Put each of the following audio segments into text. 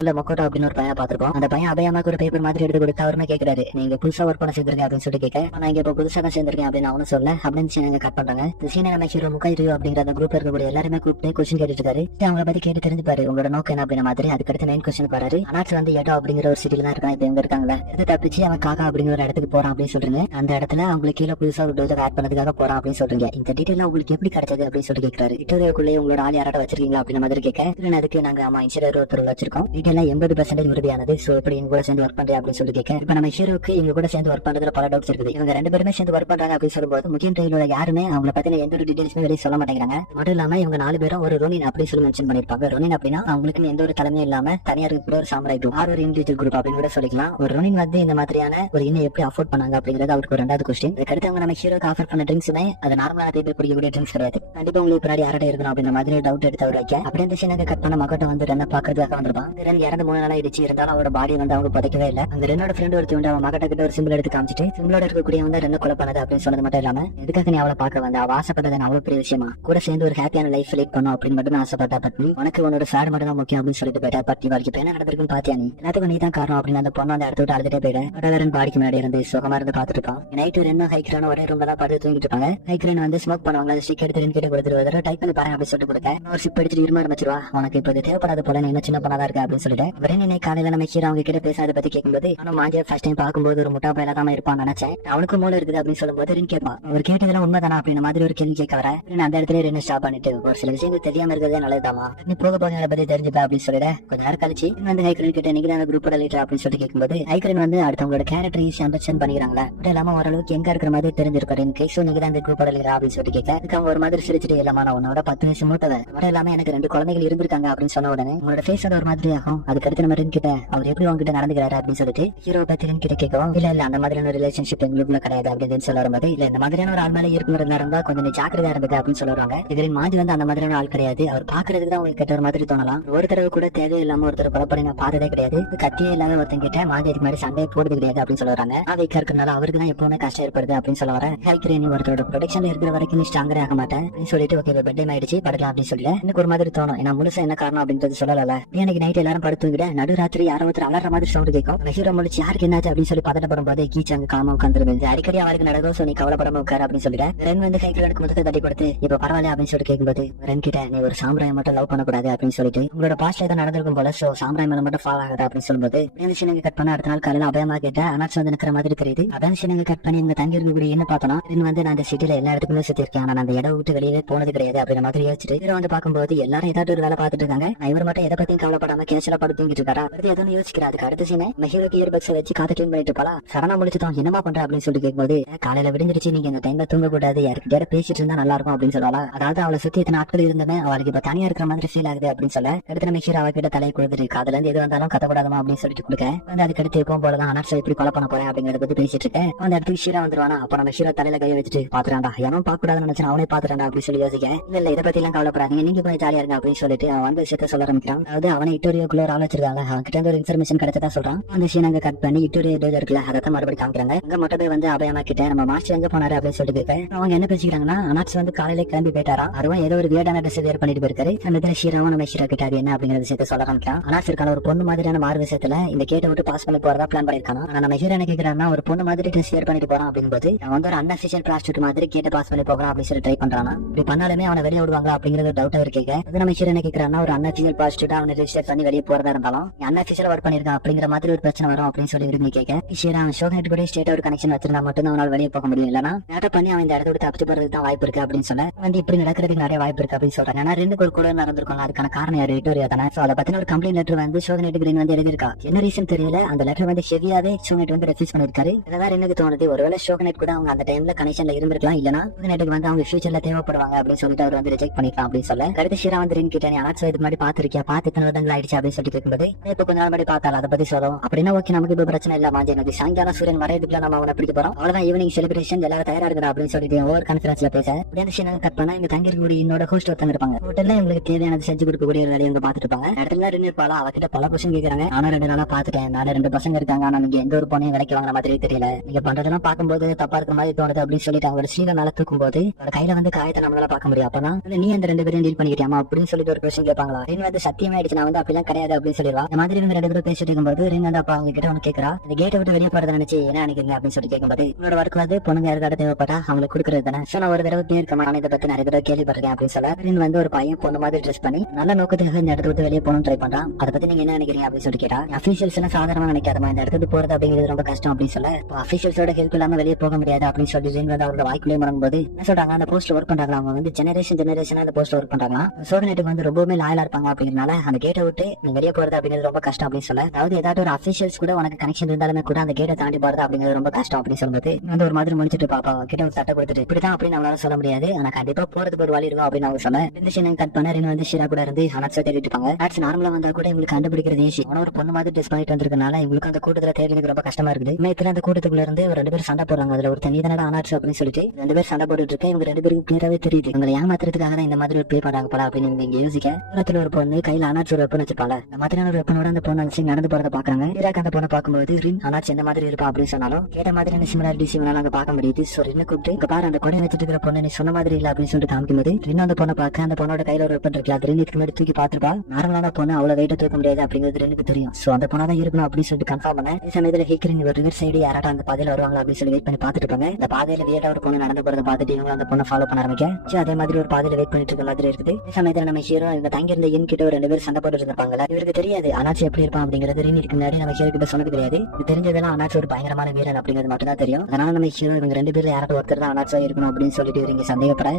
இல்ல மொக்கோட்டா அப்படின்னு ஒரு பையன் பாத்திருப்போம். அந்த பையன் அபயமாக்கு ஒரு பேப்பர் மாதிரி எடுத்து கொடுத்து அவருமே கேட்கறாரு, நீங்க புதுசா ஒர்க் பண்ண சேர்ந்திருக்கேன் அப்படின்னு சொல்லி கேட்க, நான் இங்க இப்ப புதுசா தான் சேர்ந்திருக்கேன் அப்படின்னு அவனும் சொல்ல அப்படின்னு சீனை கட் பண்றாங்க. இந்த சீனை நம்ம ஹீரோ முக்காயிரு அப்படிங்கிற அந்த குரூப்ல இருக்கக்கூடிய எல்லாருமே கூப்பிட்டு கொஸ்டின் கேட்டுட்டு இருக்காரு. அவங்கள பத்தி கேட்டு தெரிஞ்சுப்பாரு உங்களோட நோக்கம் என்ன அப்படிங்கிற மாதிரி. அதுக்கடுத்து மெயின் கொஸ்டின் பாரு, அனாட்ஸ் வந்து ஏட்டோ அப்படிங்கிற ஒரு சிட்டில தான் இருக்கான். இப்ப எங்க இருக்காங்களா எடுத்து தப்பிச்சு அவன் காக்கா அப்படிங்கிற ஒரு இடத்துக்கு போறான் அப்படின்னு சொல்றீங்க. அந்த இடத்துல அவங்களுக்கு கீழே புதுசா ஒரு டோஸை ஆட் பண்ணதுக்காக போறான் அப்படின்னு சொல்றீங்க. இந்த டீடைல் உங்களுக்கு எப்படி கிடைச்சது அப்படின்னு சொல்லி கேட்கறாரு. விக்டோரியாக்குள்ளே உங்களோட ஆள் யாராட்ட வச்சிருக்கீங்களா அப்படிங்கிற மாதிரி கேட்க, அதுக்கு நாங்க ஆமா இன்சூரர் ஒருத்தர் வச்சிருக்கோம், டீடைலா 80% உறுதியானது, சோ எப்படி எங்க கூட சேர்ந்து ஒர்க் பண்றேன் அப்படின்னு சொல்லி கேட்க, இப்ப நம்ம ஹீரோக்கு இவங்க கூட சேர்ந்து ஒர்க் பண்றதுல பல டவுட்ஸ் இருக்குது. இவங்க ரெண்டு பேருமே சேர்ந்து ஒர்க் பண்றாங்க அப்படின்னு சொல்லும்போது முக்கிய ட்ரெயிலோட யாருமே அவங்களை பத்தின எந்த ஒரு டீடைல்ஸுமே வெளியே சொல்ல மாட்டேங்கிறாங்க. மட்டும் இல்லாம இவங்க 4 பேரும் ஒரு ரோனின் அப்படின்னு சொல்லி மென்ஷன் பண்ணிருப்பாங்க. ரோனின் அப்படின்னா அவங்களுக்கு எந்த ஒரு தலைமையும் இல்லாம தனியா இருக்கிற ஒரு சாம்ராய் குரூப் ஆர் ஒரு இண்டிவிஜுவல் குரூப் அப்படின்னு கூட சொல்லிக்கலாம். ஒரு ரோனின் வந்து இந்த மாதிரியான ஒரு இன்னும் எப்படி அஃபோர்ட் பண்ணாங்க அப்படிங்கிறது அவருக்கு ஒரு ரெண்டாவது கொஸ்டின். இதுக்கடுத்து அவங்க நம்ம ஹீரோக்கு ஆஃபர் பண்ண ட்ரிங்க்ஸுமே அது நார்மலான பேர் குடிக்கக்கூடிய ட்ரிங்க்ஸ் கிடையாது. கண்டிப்பா உங்களுக்கு பின்னாடி யார்ட்ட இருக்கணும் அப்படின்ற மாதிரி டவுட் எடுத்து அவர் வைக்க, அப்படியே இந்த சீனுக்கு கட் பண்ண மக்கட்ட வந்து ரென்ன பாக்குறதுக்காக வந்திருப்பான். ரென் இறந்து 3 நாளா இடிச்சு இருந்தாலும் அவரோட பாடி வந்து அவங்க புதைக்கவே இல்லை. அந்த ரென்னோட ஃப்ரெண்ட் ஒருத்தி வந்து அவன் மகட்ட கிட்ட ஒரு சிம்பிள் எடுத்து காமிச்சிட்டு, சிம்பிளோட இருக்கக்கூடிய வந்து ரென்ன கொலை பண்ணது அப்படின்னு சொன்னது மட்டும் இல்லாம, எதுக்காக நீ அவளை பார்க்க வந்து அவ ஆசைப்பட்டது அவ்வளவு பெரிய விஷயமா, கூட சேர்ந்து ஒரு ஹாப்பியான லைஃப் லீட் பண்ணும் அப்படின்னு மட்டும் ஆசைப்பட்டா. பத்தி உனக்கு உன்னோட சார் மட்டும் தான் முக்கியம் அப்படின்னு சொல்லிட்டு போயிட்டா. பத்தி வாழ்க்கை என்ன நடந்திருக்குன்னு பாத்தியா, நீ எல்லாத்துக்கும் நீ தான் காரணம் அப்படின்னு அந்த பொண்ணு அந்த இடத்த விட்டு அழுதுட்டே போயிட்டேன். பாடிக்கு முன்னாடி இருந்து சுகமா இருந்து பாத்துட்டு இருப்பான். நைட்டு ரெண்டும் ஹைக்ரான ஒரே ரூம்ல தான் படுத்து தூங்கிட்டு இருப்பாங்க. ஹைக்ரன் வந்து ஸ்மோக் பண்ணுவாங்க. ஸ்டிக் எடுத்து கிட்ட கொடுத்துருவாரு. டைப் பண்ணி பாருங்க அப்படின்னு சொல்லிட்டு கொடுத்தேன். ஒரு சிப் அடிச்சுட்டு இருமா ஆரம்பிச்சிருவா, உனக்கு இப்ப இது தேவைப்படாத போல, நீ சின்ன பண்ணாதான் இருக்கா அப்படின்னு சொல்லிட்டு வரேன். இன்னைக்கு காலையில நம்ம ஹீரோ அவங்க கிட்ட பேச அதை பத்தி கேட்கும்போது, ஆனா மாஜியா ஃபர்ஸ்ட் டைம் பார்க்கும்போது ஒரு முட்டா பையலா தான் இருப்பான்னு நினைச்சேன், அவனுக்கு மூளை இருக்குது அப்படின்னு சொல்லும்போது ரென் கேட்பான். அவர் கேட்டதெல்லாம் உண்மைதானா அப்படின்ற மாதிரி ஒரு கேள்வி கேட்க வர, அந்த இடத்துல ரெண்டு ஸ்டாப் பண்ணிட்டு ஒரு சில விஷயங்கள் தெரியாம இருக்கிறதே நல்லதுதாமா, நீ போக போக அதை பத்தி தெரிஞ்சுப்பா அப்படின்னு சொல்லிட்டு கொஞ்ச நேரம் கழிச்சு வந்து ஹைக்ரன் கிட்ட நீங்க அந்த குரூப்போட லீடர் அப்படின்னு சொல்லி கேட்கும்போது, ஹைக்ரன் வந்து அடுத்தவங்களோட கேரக்டர் ஈஸியா அண்டர்ஸ்டாண்ட் பண்ணிக்கிறாங்களா, அது இல்லாம ஓரளவுக்கு எங்க இருக்கிற மாதிரி தெரிஞ்சிருப்பாரு எனக்கு. சோ நீங்க தான் இந்த குரூப்போட லீடர் அப்படின்னு சொல்லி கேட்க, அதுக்கு அவங்க ஒரு மாதிரி சிரிச்சுட்டு, இல்லாம நான் உன்னோட 10 வயசு மூத்தவன், அது இல்லாம எனக்கு 2 குழந்தைகள் இருந்திருக்காங்க அப்படின்னு சொன்ன உடனே உங்களோட ஃபேஸ் ஒரு மாதிரி ஆகும். அதுக்கடுத்து நம்ம ரென் கிட்ட அவர் எப்படி உங்ககிட்ட நடந்துக்கிறாரு அப்படின்னு சொல்லிட்டு ஹீரோ பத்தி ரென் கிட்ட கேட்கவும், இல்ல அந்த மாதிரியான ரிலேஷன்ஷிப் எங்களுக்குள்ள கிடையாது அப்படின்னு சொல்ல வரும்போது, இல்ல இந்த மாதிரியான ஒரு ஆள் மேல இருக்குங்கிறது இருந்தா கொஞ்சம் நீ ஜாக்கிரதா இருந்தது அப்படின்னு சொல்லுவாங்க. இதில் மாஜி வந்து அந்த மாதிரியான ஆள் கிடையாது, அவர் பாக்குறதுக்கு தான் உங்களுக்கு கெட்ட ஒரு மாதிரி தோணலாம். ஒரு தடவை கூட தேவையில்லாம ஒருத்தர் குழப்படி நான் பார்த்ததே கிடையாது, கத்தியே இல்லாம ஒருத்தன் கிட்ட மாஜி இதுக்கு மாதிரி சண்டை போடுறது கிடையாது அப்படின்னு சொல்லுவாங்க. அவைக்கா இருக்கிறதுனால அவருக்கு தான் எப்பவுமே கஷ்டம் ஏற்படுது அப்படின்னு சொல்ல வர, ஹைக்ரன் ஒருத்தரோட ப்ரொடெக்ஷன்ல இருக்கிற வரைக்கும் நீ ஸ்ட்ராங்கரே ஆக மாட்டேன் அப்படின்னு சொல்லிட்டு, ஓகே பெட் டைம் ஆயிடுச்சு படுக்கலாம் அப்படின்னு சொல்லி எனக்கு ஒரு மாதிரி தோணும். ஏன்னா முழுசா என்ன காரணம் அப்படின்றது சொல்லல. எனக்கு நைட் எல்லாரும் படுத்துங்கிட்ட நடுராத்திரி யாரோ ஒருத்தர் அலற மாதிரி சவுண்ட் கேட்கும். ஹீரோ முடிச்சு யாருக்கு என்னாச்சு அப்படின்னு சொல்லி பதட்டப்படும் போது கீச்சு அங்க காம உட்காந்துருது. அடிக்கடி அவருக்கு நடக்கும், சோ நீ கவலைப்படாம உட்காரு அப்படின்னு சொல்லிட்டு ரென் வந்து ஹைக்ரனுக்கு முதல்ல தட்டி கொடுத்து, இப்ப பரவாயில்ல அப்படின்னு சொல்லி கேட்கும்போது, ரென் கிட்ட நீ ஒரு சாம்ராயம் மட்டும் லவ் பண்ணக்கூடாது அப்படின்னு சொல்லிட்டு உங்களோட பாஸ்ட்ல ஏதோ நடந்திருக்கும் போல, சோ சாம்ராயம் மேல மட்டும் ஃபாலோ ஆகுது அப்படின்னு சொல்லும்போது, இந்த கட் பண்ண அடுத்த நாள் காலையில அபயமா கேட்ட அனாட்ஸ் வந்து நிக்கிற மாதிரி தெரியுது. அதான் சீனங்க கட் பண்ணி இங்க தங்கி இருக்கக்கூடிய என்ன பார்த்தோம்னா, ரென் வந்து நான் அந்த சிட்டில எல்லா இடத்துக்குமே சுத்தி இருக்கேன், ஆனா அந்த இடம் விட்டு வெளியே போனது கிடையாது அப்படின்ற மாதிரி யோசிச்சுட்டு ஹீரோ வந்து பார்க்கும்போது எல்லாரும் ஏதாவது ஒரு வேலை பார்த்துட்டு இருக்காங்க. இவர் மட்டும் எதை பத்தியும் கவலைப்படாம கேஷலா படுத்துங்கிட்டு இருக்காரா, எதுவும் யோசிக்கிறாரு. அடுத்த சீனை ஹீரோக்கு இயர்பட்ஸ் வச்சு காத்து கிளீன் பண்ணிட்டு போலாம். சடனா முடிச்சுட்டோம், என்னமா பண்ற அப்படின்னு சொல்லி கேட்கும்போது, காலையில விடிஞ்சிருச்சு, நீங்க இந்த டைம்ல தூங்க கூடாது, யாருக்கிட்ட பேசிட்டு இருந்தா நல்லா இருக்கும் அப்படின்னு சொல்லலாம். அதாவது அவளை சுத்தி இத்தனை நாட்கள் இருந்தமே அவளுக்கு இப்ப தனியா இருக்கிற மாதிரி ஃபீல் ஆகுது அப்படின்னு சொல்ல, அடுத்த நம்ம ஹீரோ அவகிட்ட தலையை கொடுத்துட்டு காதுல இருந்து எது வந்தாலும் கத்தக்கூடாதுமா அப்படின்னு சொல்லிட்டு கொடுக்க, வந்து அதுக்கு அடுத்து எப்பவும் போலதான் அனாட்ஸ் எப்படி கொலை பண்ண போறேன் அப்படிங்கறத பத்தி பேசிட்டு இருக்கேன். அந்த இடத்துக்கு ஹீரோ வந்துருவானா, அப்ப நம்ம ஹீரோ தலையில கையை வச்சுட்டு பாத்துறாண்டா, எவனும் பார்க்க கூடாதுன்னு நினைச்சு அவனே பாத்துறாண்டா அப்படின்னு சொல்லி யோசிக்க, இல்ல இதை பத்தி எல்லாம் கவலைப்படாதீங்க, நீங்க போய் ஜாலியா இருங்க அப்படின்னு சொல்லிட்டு அவன் வந்து விஷயத்த சொல்ல ஆரம்பிக்கிறான். அதாவது அவனை இட்டோரியோக்குள்ள ஒரு ஆள் வச்சிருக்காங்க, அவன் கிட்ட ஒரு இன்ஃபர்மேஷன் கிடைச்சதா சொல்றான். அந்த சீன் அங்க கட் பண்ணி இட்டோரியோ டோஜ் இருக்குல்ல அதை மறுபடியும் காமிக்கிறாங்க. அங்க மட்டும் போய் வந்து அபயமா கிட்ட நம்ம மாஸ்டர் எங்க போனாரு அப்படின்னு சொல்லிட்டு கேட்க, அவங்க என்ன பேசிக்கிறாங்கன்னா, அனாட்ஸ் வந்து காலையில கிளம்பி போயிட்டாரா, அதுவும் ஏதோ ஒரு வியர்டான ட்ரெஸ் வேர் பண்ணிட்டு போயிருக்காரு. அந்த ஹீரோவும் நம்ம ஹீரோ கிட்ட என்ன அப்படிங்கிற விஷயத்த சொல்ல ஆரம்பிக்கிறான். அனாட்ஸ் இருக்கான ஒரு பொண்ணு மாதிரியான மாறு விஷயத்துல இந்த கேட்டை விட்டு பாஸ் பண்ணி போறதா பிளான் பண்ணிருக்காங்க. ஆனா நம்ம ஹீரோ என்ன கேட்கிறான்னா, ஒரு பொண்ணு மாதிரி ட்ரெஸ் வேர் பண்ணிட்டு போறான் அப்படிங்கும்போது அவன் வந்து ஒரு அன்அஃபிஷியல் ப்ராஸ்டியூட் மாதிரி கேட்டை பாஸ் பண்ணி போகலாம் அப்படின்னு சொல்லி ட்ரை பண்றானா. இப்படி பண்ணாலுமே அவனை வெளியே விடுவாங்க அப்படிங்கறது டவுட் அவர் கேட்க, அது நம்ம ஹீரோ என்ன கேட்கிறான்னா, ஒரு அன்அஃபிஷியல் ப்ராஸ்டியூட் அவனை ரிஜிஸ்டர் பண்ணி வெளியே போறதா இருந்தாலும் அன்அஃபிஷியல் ஒர்க் பண்ணிருக்கான் அப்படிங்கிற மாதிரி ஒரு பிரச்சனை வரும் அப்படின்னு சொல்லி விரும்பி கேட்க, ஹீரோ ஷோகனைட் கூட ஸ்டேட் ஒரு கனெக்ஷன் வச்சிருந்தா மட்டும் அவனால் வெளியே போக முடியும், இல்லனா நேரம் பண்ணி அவன் இந்த இடத்த விட்டு தப்பிச்சு போறதுக்கு தான் வாய்ப்பு இருக்கு அப்படின்னு சொல்ல, வந்து இப்படி நடக்கிறதுக்கு நிறைய வாய்ப்பு இருக்கு அப்படின்னு சொல்றாங்க. ஏன்னா 2 கூட நடந்திருக்கும், அதுக்கான காரணம் யாரு, விக்டோரியா தானே. சோ அதை பத்தின ஒரு கம்ப்ளைண்ட் லெட்டர் வந்து ஷோகனைட் கிரீன் வந்து எழுதிருக்கா. என்ன ரீசன் தெரியல, அந்த லெட்டர் வந்து ஹெவியாவே ஷோகனைட் வந்து ரெஃப்யூஸ் பண்ணிருக்காரு. அதான் எனக்கு தோணுது, ஒருவேளை ஷோகனைட் கூட அவங்க அந்த டைம்ல கனெக்ஷன்ல இருந்திருக்கலாம், இல்லனா ஷோகனைட்டுக்கு வந்து அவங்க ஃபியூச்சர்ல தேவைப்படுவாங்க அப்படின்னு சொல்லிட்டு அவர் வந்து ரிஜெக்ட் பண்ணிக்கலாம் அப்படின்னு சொல்ல, கருத்து ஷீரா வந்து ரென் கிட்ட அனாட்ஸ் இதுக்கு முன்னாடி பாத்திருக்கியா, பார்த்து இத்தனை வருடங்கள் ஆயிடுச்சு அப்படின்னு சொல்லி கேட்கும்போது, இப்ப கொஞ்ச நாள் முன்னாடி பார்த்தால அதை பத்தி சொல்லும் அப்படின்னா ஓகே, நமக்கு இப்ப பிரச்சனை இல்ல மாஜி, எனக்கு சாயங்காலம் சூரியன் வரையதுக்குள்ள நம்ம அவனை பிடிக்க போறோம், அவ்வளவுதான் ஈவினிங் செலிபிரேஷன் எல்லாரும் தயாரா இருக்கிறா அப்படின்னு சொல்லிட்டு ஓவர் கான்ஃபரன்ஸ்ல பேச, அப்படியே கட் பண்ணா இங்க தங்கி இருக்கக்கூடிய என்னோட ஹோஸ்ட் ஒருத்தங்க இருப்பாங்க. ஹோட்டல்ல உங்களுக்கு தேவையானது செஞ்சு கொடுக்கக்கூடிய ஒரு வேலையை இவங்க பாத்துட்டு இருப்பாங்க. இடத்துல ரெண்டு இருப்பாளா, அவகிட்ட பல கொஸ்டின் கேக்குறாங்க. ஆனா 2 நாளா பாத்துட்டேன், நானே 2 பசங்க இருக்காங்க, ஆனா நீங்க எந்த ஒரு பொண்ணையும் விலைக்கு வாங்குற மாதிரி தெரியல, நீங்க பண்றதெல்லாம் பார்க்கும்போது தப்பா இருக்கிற மாதிரி தோணுது அப்படின்னு சொல்லிட்டு அவங்களோட சீலை மேல தூக்கும் போது அவரோட கையில வந்து காயத்தை நம்மளால பார்க்க முடியும். அப்பதான் நீ அந்த 2 பேரையும் டீல் பண்ணிக்கிட்டியாமா அப்படின்னு சொல்லிட்டு ஒரு கொஸ்டின் கேட்பாங்களா. வந்து சத்தியமா ஆயிடுச்சு, நான் வந்து அப்படிலாம் கிடையாது முடியாது அப்படின்னு சொல்லிடுவா. இந்த மாதிரி இவங்க 2 பேரும் பேசிட்டு இருக்கும்போது ரின் வந்து அப்ப அவங்க கிட்ட ஒன்று கேட்கறா, இந்த கேட்டை விட்டு வெளியே போறதை நினைச்சு என்ன நினைக்கிறீங்க அப்படின்னு சொல்லி கேட்கும்போது, உங்களோட ஒர்க் வந்து பொண்ணுங்க யாருக்காவது தேவைப்பட்டா அவங்களுக்கு கொடுக்குறது தானே. சோ நான் ஒரு தடவை இருக்கேன், நான் இதை பத்தி நிறைய தடவை கேள்விப்பட்டிருக்கேன் அப்படின்னு சொல்ல ரின் வந்து ஒரு பையன் பொண்ணு மாதிரி ட்ரெஸ் பண்ணி நல்ல நோக்கத்துக்காக இந்த இடத்த விட்டு வெளியே போகணும் ட்ரை பண்றான். அதை பத்தி நீங்க என்ன நினைக்கிறீங்க அப்படின்னு சொல்லி கேட்டா, அபிஷியல்ஸ் எல்லாம் சாதாரணமா நினைக்காதமா, இந்த இடத்துக்கு போறது அப்படிங்கிறது ரொம்ப கஷ்டம் அப்படின்னு சொல்ல, அபிஷியல்ஸோட ஹெல்ப் இல்லாம வெளியே போக முடியாது அப்படின்னு சொல்லி ரின் வந்து அவரோட வாய்க்குள்ளே முடங்கும் போது என்ன சொல்றாங்க, அந்த போஸ்ட் ஒர்க் பண்றாங்க, அவங்க வந்து ஜெனரேஷனா அந்த போஸ்ட் ஒர்க் பண்றாங்க, சோதனைக்கு வந்து ரொம்பவே லாயலா இருப்பாங்க அப்படிங்கறனால அந்த கேட்டை விட்டு நீங்க வெளியே போறது அப்படிங்கிறது ரொம்ப கஷ்டம் அப்படின்னு சொல்ல, அதாவது ஏதாவது ஒரு அபிஷியல்ஸ் கூட உனக்கு கனெக்ஷன் இருந்தாலுமே கூட அந்த கேட்டை தாண்டி போறது அப்படிங்கிறது ரொம்ப கஷ்டம் அப்படின்னு சொல்லும்போது வந்து ஒரு மாதிரி முடிச்சிட்டு பாப்பா கிட்ட ஒரு சட்டை கொடுத்துட்டு இப்படிதான் அப்படின்னு நம்மளால சொல்ல முடியாது, ஆனா கண்டிப்பா போறதுக்கு ஒரு வழி இருக்கும் அப்படின்னு அவங்க சொல்ல, இந்த சீனை கட் பண்ண ரின் வந்து ஷீரா கூட இருந்து அனாட்ஸா தேடிட்டு இருப்பாங்க. ஆட்ஸ் நார்மலா வந்தா கூட இவங்களுக்கு கண்டுபிடிக்கிறது ஈஸி, ஆனா ஒரு பொண்ணு மாதிரி ட்ரெஸ் பண்ணிட்டு வந்திருக்கனால இவங்களுக்கு அந்த கூட்டத்துல தேடுறதுக்கு ரொம்ப கஷ்டமா இருக்குது. இமயத்துல அந்த கூட்டத்துக்குள்ள இருந்து ஒரு 2 பேர் சண்டை போடுறாங்க. அதுல ஒரு தனிதனடா அனாட்ஸ் அப்படின்னு சொல்லிட்டு 2 பேர் சண்டை போட்டுட்டு இருக்க, இவங்க 2 பேருக்கு கிளியராவே தெரியுது இவங்களை ஏமாத்துறதுக்காக தான் இந்த மாதிரி ஒரு ப்ளே பண்றாங்க போல அப்படின்னு இங்க யோசிக்க, தூரத்துல ஒரு பொண்ணு கையில அனாட்ஸ் ஒரு வெப்பன் வச்சிருப்பாங்க. இந்த மாதிரியான ஒரு வெப்பனோட அந்த பொண்ணு வந்து நடந்து போறத பாக்குறாங்க. ஈராக் அந்த பொண்ணை பார்க்கும்போது ரின் அனாட்ஸ் எந்த மாதிரி இருப்பா அப்படின்னு சொன்னாலும் கேட்ட மாதிரியான சிமிலாரிட்டிஸ் இவனால அங்க பார்க்க முடியுது. சோ ரின்னை கூப்பிட்டு இங்க பாரு, அந்த கொடை வச்சிட்டு இருக்கிற பொண்ணு நீ சொன்ன மாதிரி இல்ல அப்படின்னு சொல்லிட்டு காமிக்கும்போது ரின் அந்த பொண்ணை பார்க்க அந்த பொண்ணோட கையில ஒரு வெப்பன் இருக்கு. அது ரின் இதுக்கு முன்னாடி தூக்கி பாத்துருப்பா. நார்மலான பொண்ணு அவ்வளவு வெயிட்ட தூக்க முடியாது அப்படிங்கிறது ரின்னுக்கு தெரியும். சோ அந்த பொண்ணா தான் இருக்கணும் அப்படின்னு சொல்லிட்டு கன்ஃபார்ம் பண்ண, இந்த சமயத்துல ஹீக்கரிங் ஒரு ரிவர் சைடு யாராட்டும் அந்த பாதையில வருவாங்க அப்படின்னு சொல்லி வெயிட் பண்ணி பாத்துட்டு இருப்பாங்க. இந்த பாதையில வியடா ஒரு பொண்ணு நடந்து போறத பாத்துட்டு இவங்க அந்த பொண்ணை ஃபாலோ பண்ண ஆரம்பிக்க, அதே மாதிரி ஒரு பாதையில வெயிட் பண்ணிட்டு இருக்க மாதிரி இருக்குது. இந்த சமயத்துல நம்ம ஹீரோ இந்த தங்கி இருந்த என் கிட்ட ஒரு 2 பேர் சண்டை போட்டு இருப்பாங்களா, இவருக்கு தெரியாது அனாட்சி எப்படி இருப்பான் அப்படிங்கிறது ரின் இதுக்கு முன்னாடி நம்ம ஹீரோ கிட்ட சொன்னது கிடையாது. இது தெரிஞ்சதெல்லாம் அனாட்சி ஒரு பயங்கரமான வீரன் அப்படிங்கிறது மட்டும் தான் தெரியும். அதனால நம்ம ஹீரோ இவங்க 2 பேர்ல யாராவது ஒருத்தர் தான் அனாட்சியா இருக்கணும் அப்படின்னு சொல்லிட்டு இவங்க சந்தேகப்பட,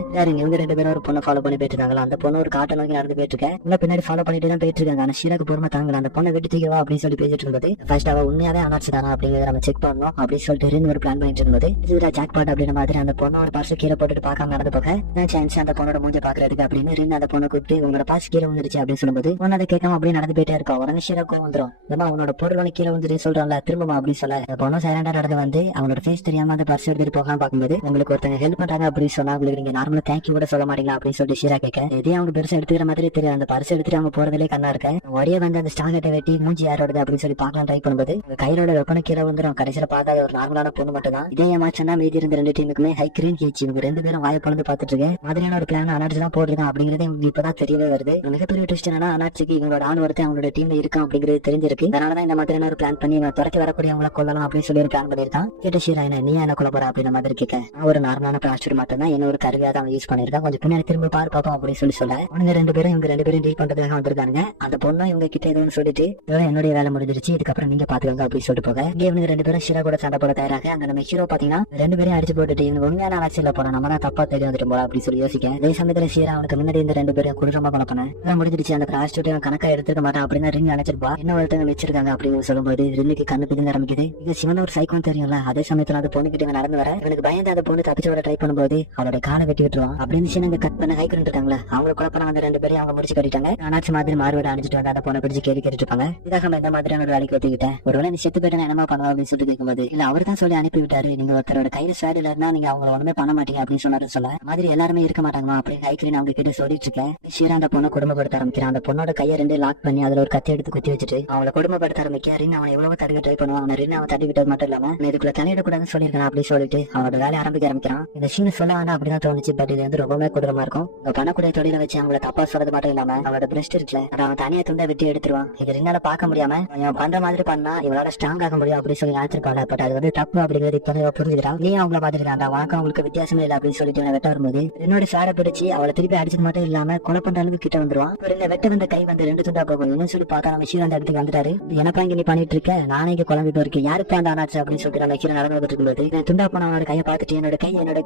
இவங்க 2 பேரும் ஒரு பொண்ணை ஃபாலோ பண்ணி போயிட்டு இருக்காங்களா, அந்த பொண்ணு ஒரு காட்டை நோக்கி நடந்து போயிட்டு இருக்கேன், உள்ள பின்னாடி ஃபாலோ பண்ணிட்டு தான் போயிட்டு இருக்காங்க. ஆனா ஷீராக்கு பொறுமை தாங்கல, அந்த பொண்ணை விட்டு தூக்கவா அப்படின்னு சொல்லி பேசிட்டு இருந்தது. ஃபர்ஸ்ட் அவ உண்மையாவே அனாட்சி தானா அப்படிங்கிறத நம்ம செக் பண்ணணும் அப்படின்னு சொல்லிட்டு ரின் ஒரு பிளான் பண்ணிட்டு இருந்தது. இதுல ஜாக் பாட் அப்படின்ற மாதிரி அந்த பொண்ணோட பர்ஸ் கீழே போட்டுட்டு பார்க்காம நடந்து போக சான்ஸ் அந்த பொண்ணோட மூஞ்ச பாக்குறதுக்கு அப்படின்னு ரின் அந்த பொண்ணை கூப்பிட்டு உங்களோட பாஸ் கீழே வந்துருச்சு அப்படின்னு சொல்லும்போது பொண்ணு அதை கேட்காம அப்படியே நடந்து போயிட்டே இருக்கா. உடனே ஷீராக்கு வந்துடும், ஏமா அவனோட பொருள் கீழே வந்துட்டு சொல்றான்ல திரும்பமா அப்படின்னு சொல்ல, அந்த பொண்ணு சைலண்டா நடந்து வந்து அவனோட ஃபேஸ் தெரியாம அந்த பர்ஸ் எடுத்துட்டு போகாம பார்க்கும்போது உங்களுக்கு ஒருத்தங்க ஹெல்ப் பண்றாங்க அப்படின்னு சொன்னா உங்களுக்கு நீங்க நார்மலா தேங்க்யூ கூட சொல்ல மாட்டீங்களா அப்படின்னு சொல்லிட்டு ஷீரா கேட்க, இதே அவங்க பெருசா எடுத்துக்கிற மாதிரி தெரியும். அந்த பர்ஸ் எடுத்துட்டு அவங்க போறதுலே கண்ணா இருக்க, ஒரே வந்து அந்த ஸ்டாங்கட்டை வெட்டி மூஞ்சி யாரோடது அப்படின்னு சொல்லி பார்க்கலாம் ட்ரை பண்ணும்போது கையிலோட வெப்பனை கீழே வந்துடும். கடைசியில பார்த்தா ஒரு நார்மலான பொண்ணு மட்டும் தான். இதே ஏமாச்சா மீதி இருந்த 2 டீமுக்குமே ஹை கிரீன் ஹீச், இவங்க 2 பேரும் வாய பழந்து பாத்துட்டு இருக்கேன் மாதிரியான ஒரு பிளான் அனாட்சி தான் போட்டுருக்கான் அப்படிங்கிறது இவங்க இப்பதான் தெரியவே வருது. மிகப்பெரிய ட்விஸ்ட் என்னன்னா அனாட்சிக்கு இவங்களோட ஆள் ஒருத்தன் அவங்களோட டீம்ல இருக்கான் அப்படிங்கிறது தெரிஞ்சிருக்கு. அதனாலதான் இந்த மாதிரியான ஒரு பிளான் பண்ணி இவன் துரத்தி வரக்கூடியவங்களை கொள்ளலாம் அப்படின்னு சொல்லி ஒரு பிளான் பண்ணிருக்கான். கேட்ட ஷீரா என்ன நீ என்ன கொள்ள போற அப்படின்ற மாதிரி கேட்க, ஒரு நார்மலான பிளாஸ்டர் மட்டும் தான் என்ன ஒரு கருவியா தான் யூஸ் பண்ணிருக்கான், கொஞ்சம் பின்னாடி திரும்ப பாரு பாப்போம் அப்படின்னு சொல்ல அவனுங்க 2 பேரும் இவங்க 2 பேரும் டீல் பண்றதுக்காக வந்திருக்காங்க. அந்த பொண்ணும் இவங்க கிட்ட எதுவும் சொல்லிட்டு என்னுடைய வேலை முடிஞ்சிருச்சு, இதுக்கப்புறம் நீங்க பாத்துக்கோங்க அப்படின்னு சொல்லிட்டு போக இங்க இவங்க 2 பேரும் ஷீரா கூட சண்டை போட தயாராக அங்க நம்ம ஹீரோ பாத்தீங்கன்னா 2 பேரும் அடிச்சு போட்டுட்டு இவங்க உண்மையான ஆட்சியில போறோம் நம்ம தான் தப்பா தெரிய வந்துட்டு போல அப்படின்னு சொல்லி யோசிக்க, அதே சமயத்துல ஷீரா அவனுக்கு முன்னாடி இந்த 2 பேரும் குடும்பமா கொலை பண்ண முடிஞ்சிருச்சு. அந்த பிளாஸ்டர் கணக்கா எடுத்துக்க மாட்டான் அப்படின்னு ரின் நினைச்சிருப்பா. என்ன ஒருத்தங்க வச்சிருக்காங்க அப்படின்னு சொல்லும்போது ரின்னுக்கு கண்ணு பிடிங்க ஆரம்பிக்குது. இது சிவன் ஒரு சைக்கோன்னு தெரியும்ல, அதே சமயத்துல அந்த பொண்ணு கிட்ட நடந்து வர இவனுக்கு பயந்து அந்த பொண்ணு தப்பிச்சு வர ட்ரை பண்ணும்போது அவரோட காலை வெட்டி விட்டுருவான். அப்படின்னு கட் பண்ண ஹைக்கரண்ட் இருக்காங்களா அவங்க கொலை பண்ண அந்த 2 பேரையும் அவங்க முடிச்சு கட்டிட்டாங்க. அனாட்சி மாதிரி மாறுவேட அணிஞ்சிட்டு வந்து அந்த பொண்ணை பிடிச்சு கேள்வி கேட்டுட்டு இருப்பாங்க. இதாக இந்த மாதிரியான ஒரு வேலைக்கு ஒத்துக்கிட்டேன், ஒருவேளை நீ செத்து போயிட்டா என்னமா பண்ணுவா அப்படின்னு சொல்லிட்டு கேட்கும்போது இல்ல அவர் தான் சொல்லி அனுப்பி விட்டாரு, நீங்க ஒருத்தரோட கையில ஸ்வேட் இருந்தா நீங்க அவங்கள ஒண்ணுமே பண்ண மாட்டீங்க அப்படின்னு சொன்னாரு. சொல்ல மாதிரி எல்லாருமே இருக்க மாட்டாங்கமா அப்படின்னு ஹைக்கரின் அவங்க கிட்ட சொல்லிட்டு இருக்கேன். ஷீரா அந்த பொண்ணை குடும்பப்படுத்த ஆரம்பிக்கிறான். அந்த பொண்ணோட கையை 2 லாக் பண்ணி அதுல ஒரு கத்தி எடுத்து குத்தி வச்சுட்டு அவங்களை குடும்பப்படுத்த ஆரம்பிக்க ரின் அவன் எவ்வளவு தடுக்க ட்ரை பண்ணுவான். அவன் ரின் அவன் தட்டி விட்டது மட்டும் இல்லாம இதுக்குள்ள தலையிடக்கூடாதுன்னு சொல்லியிருக்கான் அப்படின்னு சொல்லிட்டு அவனோட வேலையை ஆரம்பிக்க ஆரம்பிக்கிறான். இந்த சீனை சொல்ல வேண்டாம் அப்படிதான் தோணுச்சு, பட் இது வந்து ரொம்பவே கொடூரமா இருக்கும். பண்ணக்கூடிய தொழில வச்சு அவங்கள தப்பா சொல்றது மட்டும் இல்லாம அவனோட பிரஸ்ட் இருக்குல்ல அதை அவன் தனியா துண்டை விட்டு எடுத்துருவான். இது ரின்னால பார்க்க முடியாம அவன் பண்ற மாதிரி பண்ணா இவளால ஸ்ட்ராங் ஆக முடியும் அப்படின்னு சொல்லி நினைச்சிருப்பாங்க. பட் அது வந்து தப்பு அப்படிங்கிறது இப்ப புரிஞ்சுக்கிறான். நீ அவங்கள பாத்துருக்காங்க உனக்கு அவங்களுக்கு வித்தியாசமே இல்லை அப்படின்னு சொல்லிட்டு வெட்ட வரும்போது என்னோட சாரை பிடிச்சி அவளை திருப்பி அடிச்சது மட்டும் இல்லாம கொலை பண்ற அளவுக்கு கிட்ட வந்துருவான். வெட்ட வந்த கை வந்து 2 துண்டா போகும். என்ன சொல்லி பார்த்தா நம்ம ஹீரோ அந்த இடத்துக்கு வந்துட்டாரு. எனப்பா இங்க நீ பண்ணிட்டு இருக்க, நானே இங்க குழம்பிட்டு இருக்கேன், யாருப்பா அந்த அனாச்சு அப்படின்னு சொல்லிட்டு நம்ம ஹீரோ நடந்து வந்துட்டு இருக்கும்போது துண்டா போன அவனோட கையை பார்த்துட்டு என்னோட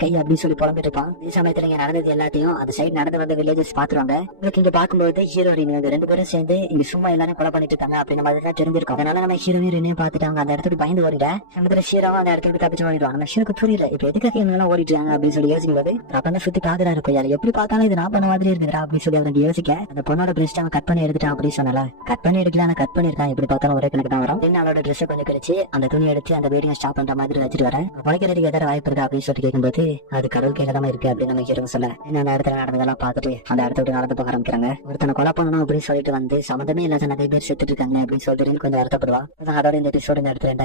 கை அப்படின்னு சொல்லி புலம்பிட்டு இருப்பான். இந்த சமயத்துல இங்க நடந்தது எல்லாத்தையும் அந்த சைடு நடந்து வந்த வில்லேஜஸ் பாத்துருவாங்க. உங்களுக்கு இங்க பாக்கும்போது ஹீரோயின் 2 பேரும் சேர்ந்து இங்க சும்மா எல்லாரும் கொலை பண்ணிட்டு இருக்காங்க அப்படின்ற மாதிரி தான் தெரிஞ்சிருக்கும். அதனால நம்ம ஹீரோயின் பார்த்துட்டாங்க அந்த இடத்துக்கு பயந்து ஓடிட சமயத்துல ஹீரோவும் அந்த இடத்துக்கு தப்பிச்சு ஓடிடுவாங்க. நம்ம ஹீரோக்கு புரியல இப்ப எதுக்காக இவங்க ஓடிட்டாங்க அப்படின்னு சொல்லி யோசிக்கும் போது அப்பதான் சுத்தி பாக்குறா இருக்கும், யாரு எப்படி பார்த்தாலும் இது நான் பண்ண மாதிரி இருக்குறா அப்படின்னு சொல்லி அவன் யோசிக்க அந்த பொண்ணோட பிரஸ்ட் அவன் கட் பண்ணி எடுத்துட்டான் அப்படின்னு சொன்னால கட் பண்ணி எடுக்கல ஆனா கட் பண்ணிருக்கான். எப்படி பார்த்தாலும் ஒரே கணக்கு தான் வரும். அவளோட ட்ரெஸ் கொஞ்சம் கழிச்சு அந்த துணி எடுத்து அந்த வீடியோ ஸ்டாப் பண்ற மாதிரி வச்சுட்டு வரேன். உழைக்கிறதுக்கு எதாவது வாய்ப்பு இருக்கா அப்படின்னு சொல்லி கேட்கும்போது அது கடவுள் கேட்கதான் இருக்கு அப்படின்னு நம்ம ஹீரோ சொல்ல அந்த இடத்துல நடந்ததெல்லாம் பார்த்துட்டு அந்த இடத்த விட்டு நடந்து போக ஆரம்பிக்கிறாங்க. ஒருத்தனை கொலை பண்ணணும் அப்படின்னு சொல்லிட்டு வந்து சம்மந்தமே இல்லாத நிறைய பேர் செத்துட்டு இருக்காங்க அப்படின்னு சொல்லிட்டு கொஞ்சம் வருத்தப்படுவா. அதோட இந்த எபிசோடு இந்த இடத்துல